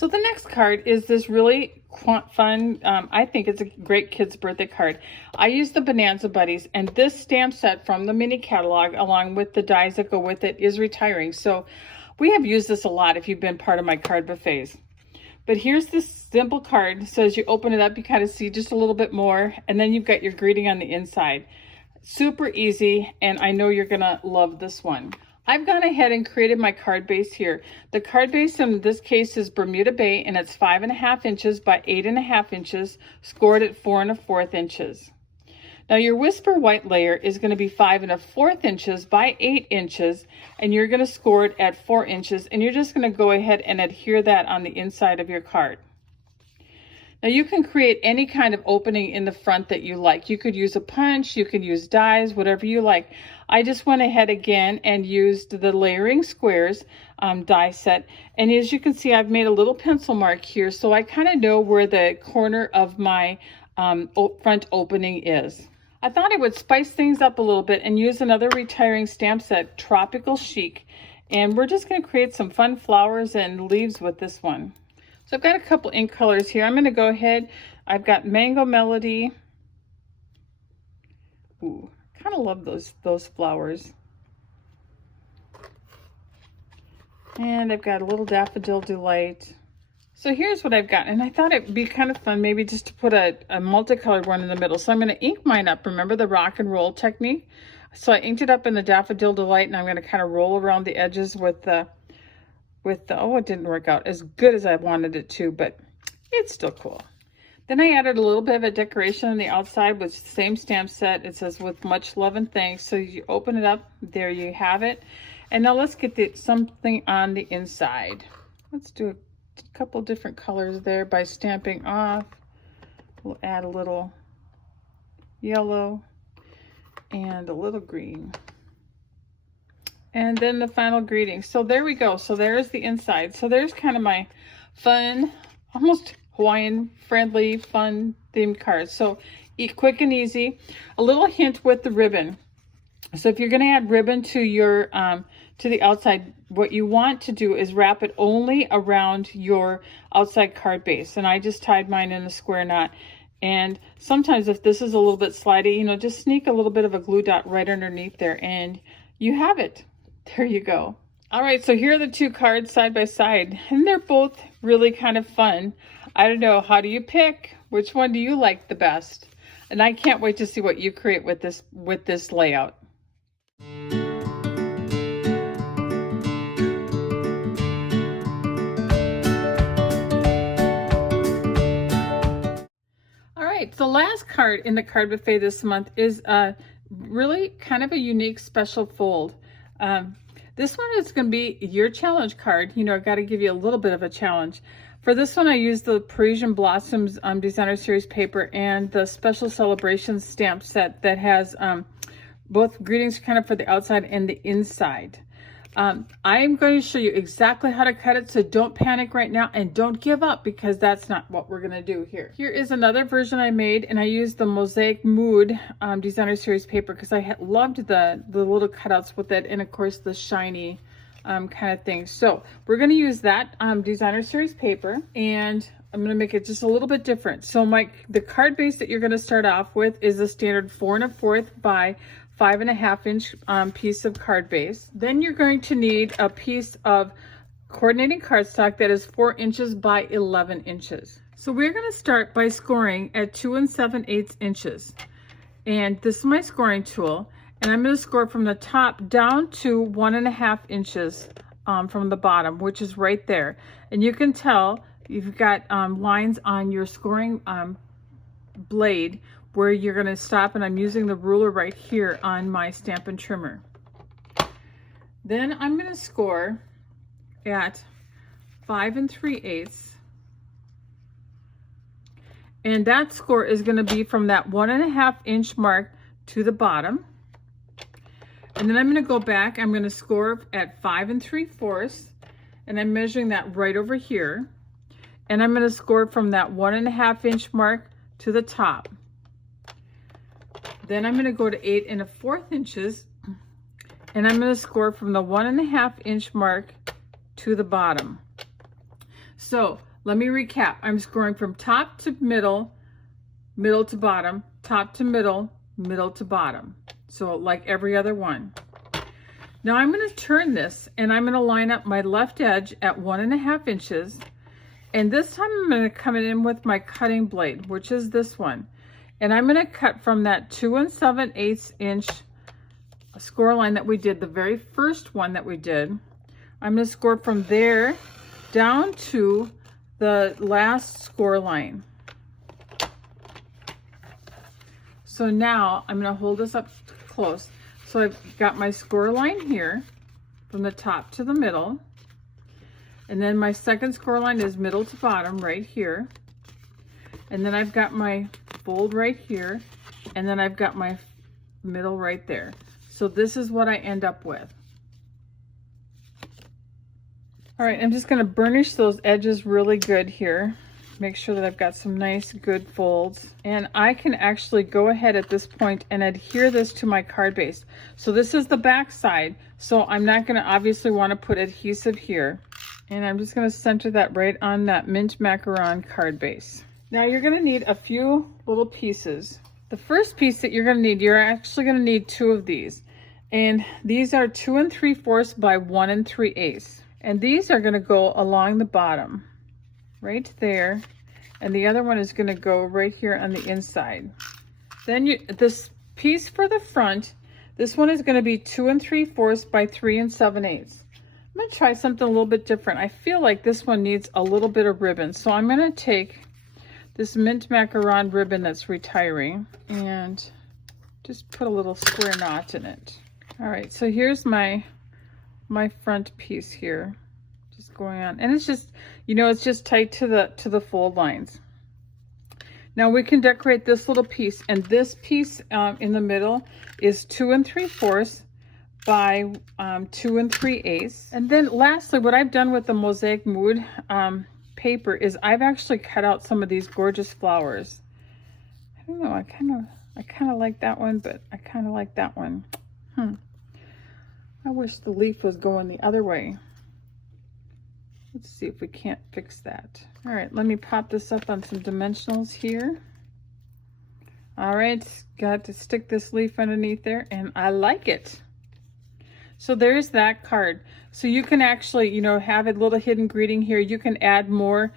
So the next card is this really fun, I think it's a great kid's birthday card. I use the Bonanza Buddies, and this stamp set from the mini catalog, along with the dies that go with it, is retiring. So we have used this a lot if you've been part of my card buffets. But here's this simple card. It says you open it up, you kind of see just a little bit more, and then you've got your greeting on the inside. Super easy, and I know you're gonna love this one. I've gone ahead and created my card base here. The card base in this case is Bermuda Bay, and it's 5.5 inches by 8.5 inches, scored at 4 1/4 inches. Now your Whisper White layer is going to be 5 1/4 inches by 8 inches, and you're going to score it at 4 inches, and you're just going to go ahead and adhere that on the inside of your card. Now you can create any kind of opening in the front that you like. You could use a punch, you could use dies, whatever you like. I just went ahead again and used the layering squares die set. And as you can see, I've made a little pencil mark here, so I kind of know where the corner of my front opening is. I thought I would spice things up a little bit and use another retiring stamp set, Tropical Chic. And we're just going to create some fun flowers and leaves with this one. So I've got a couple ink colors here. I'm going to go ahead. I've got Mango Melody. Ooh, kind of love those flowers. And I've got a little Daffodil Delight. So here's what I've got, and I thought it'd be kind of fun maybe just to put a multicolored one in the middle. So I'm going to ink mine up. Remember the rock and roll technique? So I inked it up in the Daffodil Delight, and I'm going to kind of roll around the edges with the oh, it didn't work out as good as I wanted it to, but it's still cool. Then I added a little bit of a decoration on the outside with the same stamp set. It says, with much love and thanks. So you open it up, there you have it. And now let's get something on the inside. Let's do a couple different colors there by stamping off. We'll add a little yellow and a little green. And then the final greeting. So there we go. So there's the inside. So there's kind of my fun, almost Hawaiian friendly, fun themed cards. So quick and easy. A little hint with the ribbon. So if you're going to add ribbon to your to the outside, what you want to do is wrap it only around your outside card base. And I just tied mine in a square knot. And sometimes if this is a little bit slidey, you know, just sneak a little bit of a glue dot right underneath there, and you have it. There you go. All right, so here are the two cards side by side, and they're both really kind of fun. I don't know, how do you pick? Which one do you like the best? And I can't wait to see what you create with this layout. All right, the last card in the card buffet this month is really kind of a unique special fold. This one is going to be your challenge card. You know, I've got to give you a little bit of a challenge. For this one, I used the Parisian Blossoms Designer Series paper and the Special Celebrations stamp set that has both greetings kind of for the outside and the inside. I'm going to show you exactly how to cut it, so don't panic right now and don't give up, because that's not what we're going to do here. Here is another version I made, and I used the Mosaic Mood Designer Series paper because I loved the little cutouts with it, and of course the shiny kind of thing. So we're going to use that Designer Series paper, and I'm going to make it just a little bit different. So the card base that you're going to start off with is the standard 4 1/4 by 5.5 inch piece of card base. Then you're going to need a piece of coordinating cardstock that is 4 inches by 11 inches. So we're going to start by scoring at 2 7/8 inches. And this is my scoring tool. And I'm going to score from the top down to 1.5 inches from the bottom, which is right there. And you can tell you've got lines on your scoring blade where you're going to stop, and I'm using the ruler right here on my Stampin' trimmer. Then I'm going to score at 5 3/8, and that score is going to be from that 1.5 inch mark to the bottom. And then I'm going to go back. I'm going to score at 5 3/4, and I'm measuring that right over here. And I'm going to score from that 1.5 inch mark to the top. Then I'm going to go to 8 1/4 inches, and I'm going to score from the 1.5 inch mark to the bottom. So let me recap. I'm scoring from top to middle, middle to bottom, top to middle, middle to bottom. So like every other one. Now I'm going to turn this and I'm going to line up my left edge at 1.5 inches. And this time I'm going to come in with my cutting blade, which is this one. And I'm going to cut from that 2 7/8 inch score line that we did, the very first one that we did. I'm going to score from there down to the last score line. So now I'm going to hold this up close. So I've got my score line here from the top to the middle. And then my second score line is middle to bottom right here. And then I've got my fold right here. And then I've got my middle right there. So this is what I end up with. All right, I'm just going to burnish those edges really good here. Make sure that I've got some nice good folds. And I can actually go ahead at this point and adhere this to my card base. So this is the back side. So I'm not going to obviously want to put adhesive here. And I'm just going to center that right on that mint macaron card base. Now you're going to need a few little pieces. The first piece that you're going to need, you're actually going to need 2 of these. And these are 2 3/4 by 1 3/8. And these are going to go along the bottom, right there. And the other one is going to go right here on the inside. Then this piece for the front, this one is going to be 2 3/4 by 3 7/8. I'm going to try something a little bit different. I feel like this one needs a little bit of ribbon. So I'm going to take this mint macaron ribbon that's retiring and just put a little square knot in it. All right, so here's my front piece here, just going on, and it's just, you know, it's just tight to the fold lines. Now we can decorate this little piece, and this piece in the middle is 2 3/4 by 2 3/8. And then lastly, what I've done with the Mosaic Mood paper is I've actually cut out some of these gorgeous flowers. I don't know, I kind of like that one, but I kind of like that one. I wish the leaf was going the other way. Let's see if we can't fix that. All right, let me pop this up on some dimensionals here. All right, got to stick this leaf underneath there, and I like it. So there's that card. So you can actually, you know, have a little hidden greeting here. You can add more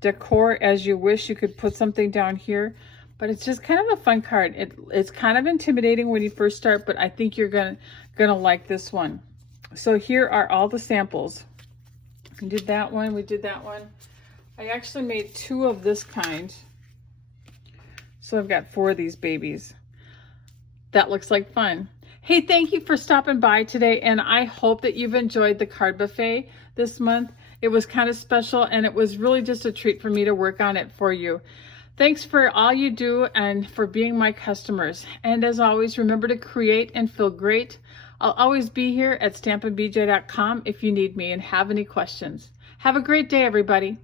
decor as you wish. You could put something down here, but it's just kind of a fun card. It's kind of intimidating when you first start, but I think you're gonna like this one. So here are all the samples. We did that one, we did that one. I actually made 2 of this kind. So I've got 4 of these babies. That looks like fun. Hey, thank you for stopping by today, and I hope that you've enjoyed the card buffet this month. It was kind of special, and it was really just a treat for me to work on it for you. Thanks for all you do and for being my customers. And as always, remember to create and feel great. I'll always be here at stampinbj.com if you need me and have any questions. Have a great day, everybody.